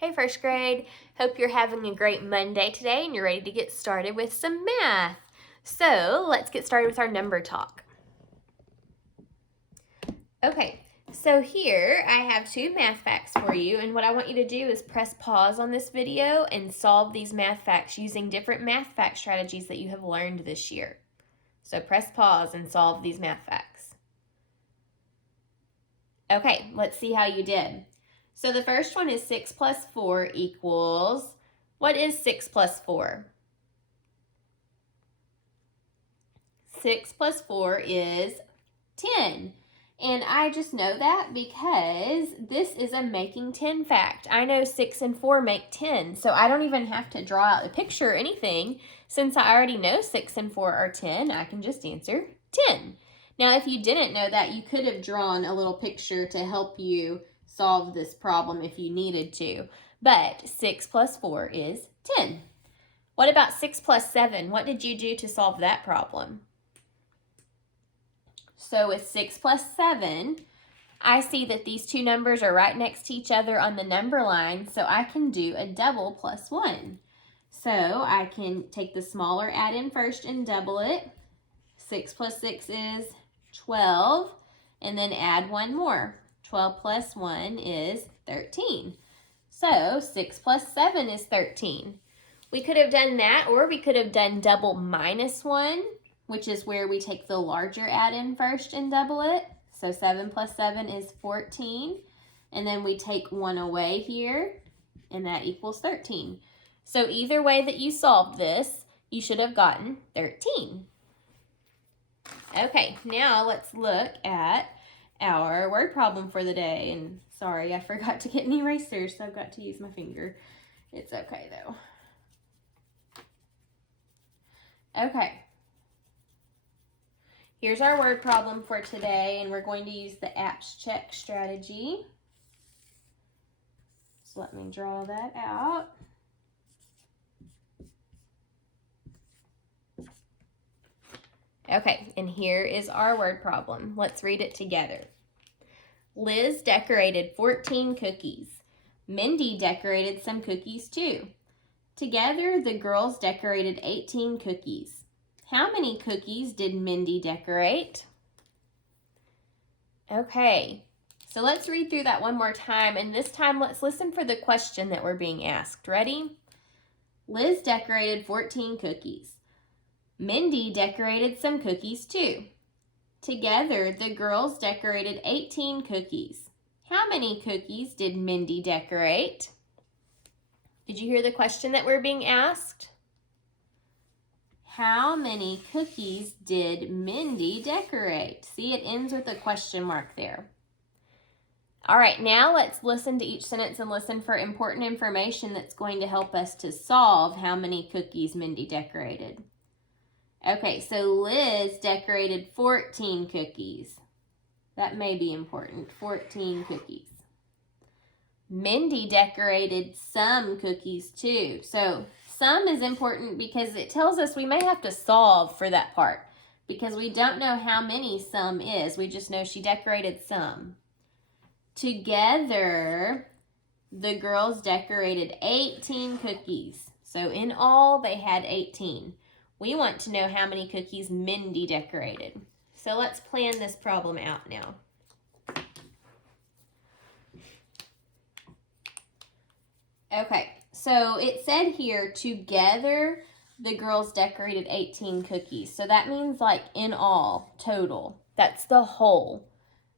Hey first grade, hope you're having a great Monday today and you're ready to get started with some math. So let's get started with our number talk. Okay, so here I have two math facts for you, and what I want you to do is press pause on this video and solve these math facts using different math fact strategies that you have learned this year. So press pause and solve these math facts. Okay, let's see how you did. So the first one is 6 plus 4 equals, what is 6 plus 4? 6 plus 4 is 10. And I just know that because this is a making 10 fact. I know 6 and 4 make 10, so I don't even have to draw out a picture or anything. Since I already know 6 and 4 are 10, I can just answer 10. Now, if you didn't know that, you could have drawn a little picture to help you solve this problem if you needed to. But 6 plus 4 is 10. What about 6 plus 7? What did you do to solve that problem? So with 6 plus 7, I see that these two numbers are right next to each other on the number line, so I can do a double plus 1. So I can take the smaller add-in first and double it. 6 plus 6 is 12, and then add one more. 12 plus 1 is 13. So 6 plus 7 is 13. We could have done that, or we could have done double minus 1, which is where we take the larger add-in first and double it. So 7 plus 7 is 14. And then we take 1 away here, and that equals 13. So either way that you solved this, you should have gotten 13. Okay, now let's look at our word problem for the day. And sorry, I forgot to get an eraser, so I've got to use my finger. It's okay, though. Okay. Here's our word problem for today, and we're going to use the apps check strategy. So let me draw that out. Okay, and here is our word problem. Let's read it together. Liz decorated 14 cookies. Mindy decorated some cookies too. Together, the girls decorated 18 cookies. How many cookies did Mindy decorate? Okay, so let's read through that one more time, and this time let's listen for the question that we're being asked. Ready? Liz decorated 14 cookies. Mindy decorated some cookies too. Together, the girls decorated 18 cookies. How many cookies did Mindy decorate? Did you hear the question that we're being asked? How many cookies did Mindy decorate? See, it ends with a question mark there. All right, now let's listen to each sentence and listen for important information that's going to help us to solve how many cookies Mindy decorated. Okay, so Liz decorated 14 cookies. That may be important, 14 cookies. Mindy decorated some cookies too. So some is important because it tells us we may have to solve for that part because we don't know how many some is. We just know she decorated some. Together, the girls decorated 18 cookies. So in all, they had 18. We want to know how many cookies Mindy decorated. So let's plan this problem out now. Okay, so it said here, together the girls decorated 18 cookies. So that means like in all, total. That's the whole.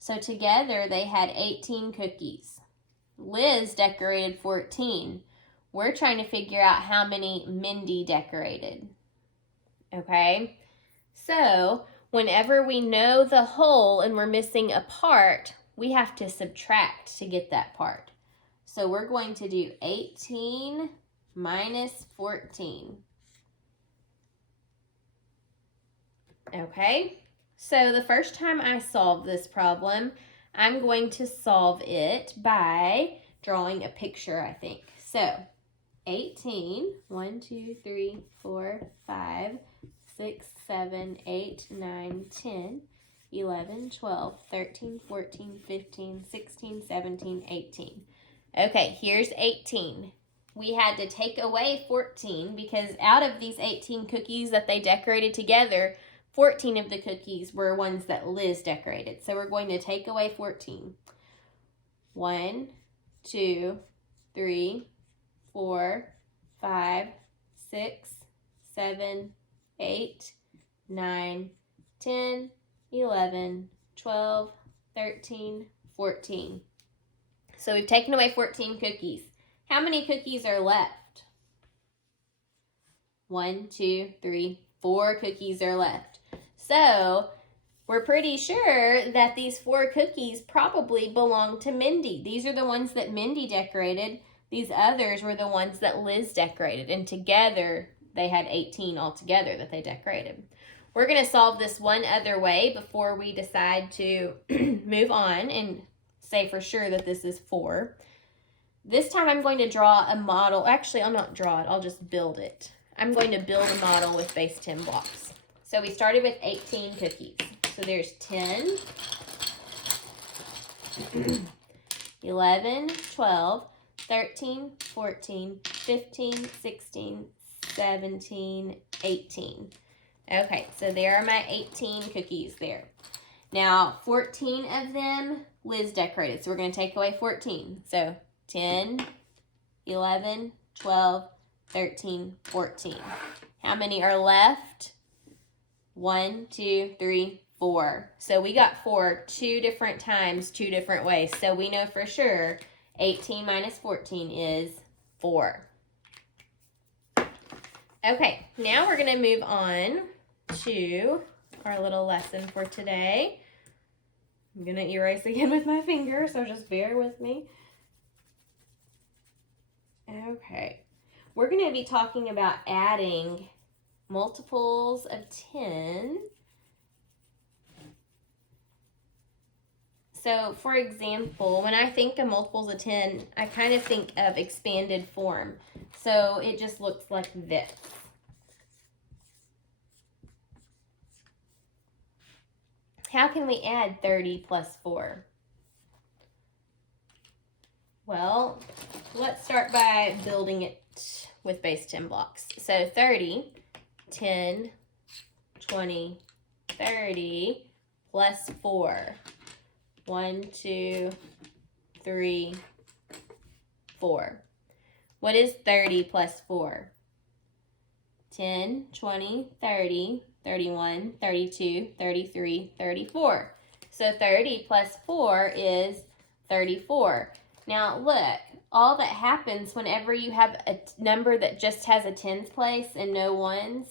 So together they had 18 cookies. Liz decorated 14. We're trying to figure out how many Mindy decorated. Okay, so whenever we know the whole and we're missing a part, we have to subtract to get that part. So we're going to do 18 minus 14. Okay, so the first time I solve this problem, I'm going to solve it by drawing a picture, I think. So 18, 1, 2, 3, 4, 5, 6, 7, 8, 9, 10, 11, 12, 13, 14, 15, 16, 17, 18. Okay, here's 18. We had to take away 14 because out of these 18 cookies that they decorated together, 14 of the cookies were ones that Liz decorated. So we're going to take away 14. 1, 2, 3, 4, 5, 6, 7, 8, 9, 10, 11, 12, 13, 14. So we've taken away 14 cookies. How many cookies are left? 1, 2, 3, 4 cookies are left. So we're pretty sure that these 4 cookies probably belong to Mindy. These are the ones that Mindy decorated. These others were the ones that Liz decorated. And together, they had 18 altogether that they decorated. We're going to solve this one other way before we decide to move on and say for sure that this is 4. This time I'm going to draw a model. Actually, I'll not draw it. I'll just build it. I'm going to build a model with base 10 blocks. So we started with 18 cookies. So there's 10, 11, 12, 13, 14, 15, 16, 17, 18. Okay, so there are my 18 cookies there. Now, 14 of them Liz decorated. So we're going to take away 14. So 10, 11, 12, 13, 14. How many are left? 1, 2, 3, 4. So we got 4 2 different times, 2 different ways. So we know for sure 18 minus 14 is 4. Okay, now we're going to move on to our little lesson for today. I'm going to erase again with my finger, so just bear with me. Okay, we're going to be talking about adding multiples of 10. So, for example, when I think of multiples of 10, I kind of think of expanded form. So, it just looks like this. How can we add 30 plus 4? Well, let's start by building it with base 10 blocks. So 30, 10, 20, 30, plus 4. 1, 2, 3, 4. What is 30 plus 4? 10, 20, 30, 31, 32, 33, 34. So 30 plus 4 is 34. Now look, all that happens whenever you have a number that just has a tens place and no ones,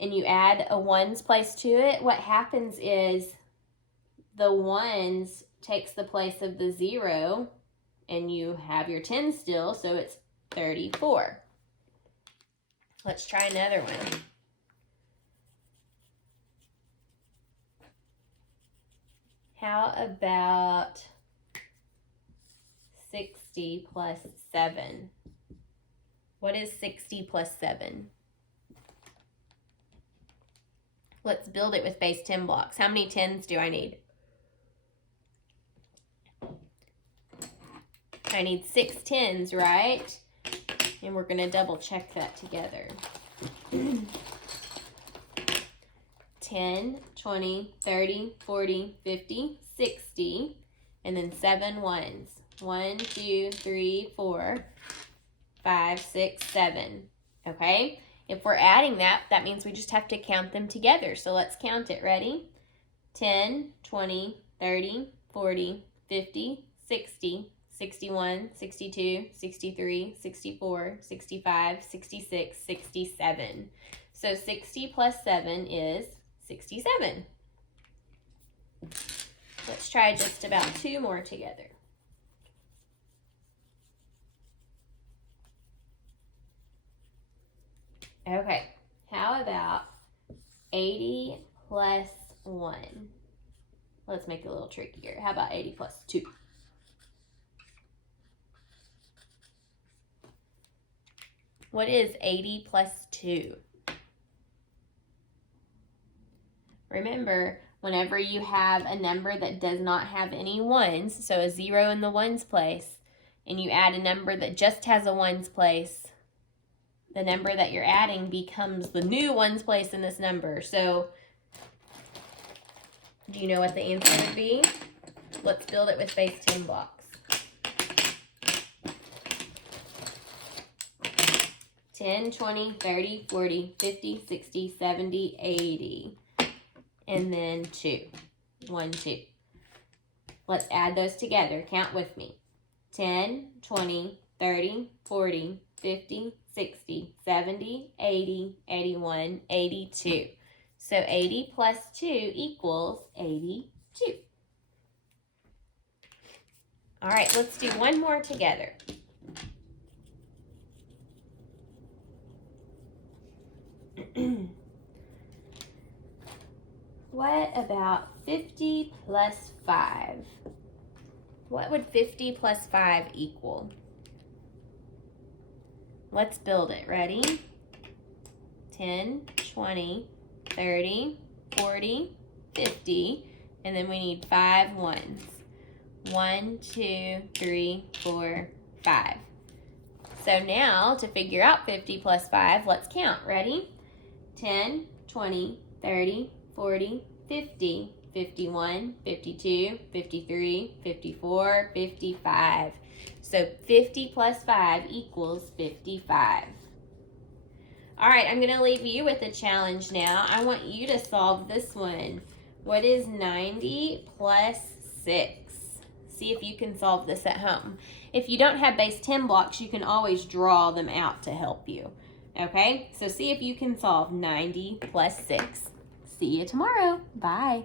and you add a ones place to it, what happens is the ones takes the place of the 0, and you have your 10 still, so it's 34. Let's try another one. How about 60 plus 7? What is 60 plus 7? Let's build it with base 10 blocks. How many 10s do I need? I need 6 10s, right? And we're going to double check that together. 10, 20, 30, 40, 50, 60, and then 7 ones. 1, 2, 3, 4, 5, 6, 7. Okay? If we're adding that, that means we just have to count them together. So let's count it. Ready? 10, 20, 30, 40, 50, 60, 61, 62, 63, 64, 65, 66, 67. So 60 plus 7 is 67. Let's try just about 2 more together. Okay, how about 80 plus 1? Let's make it a little trickier. How about 80 plus 2? What is 80 plus 2? Remember, whenever you have a number that does not have any ones, so a 0 in the ones place, and you add a number that just has a ones place, the number that you're adding becomes the new ones place in this number. So, do you know what the answer would be? Let's build it with base 10 blocks. 10, 20, 30, 40, 50, 60, 70, 80. And then 2. 1, 2. Let's add those together. Count with me. 10, 20, 30, 40, 50, 60, 70, 80, 81, 82. So 80 plus 2 equals 82. All right, let's do one more together. What about 50 plus 5? What would 50 plus 5 equal? Let's build it. Ready? 10, 20, 30, 40, 50, and then we need 5 ones. 1, 2, 3, 4, 5. So now to figure out 50 plus 5, let's count. Ready? 10, 20, 30, 40, 50, 51, 52, 53, 54, 55. So 50 plus 5 equals 55. All right, I'm going to leave you with a challenge now. I want you to solve this one. What is 90 plus 6? See if you can solve this at home. If you don't have base 10 blocks, you can always draw them out to help you. Okay, so see if you can solve 90 plus 6. See you tomorrow. Bye.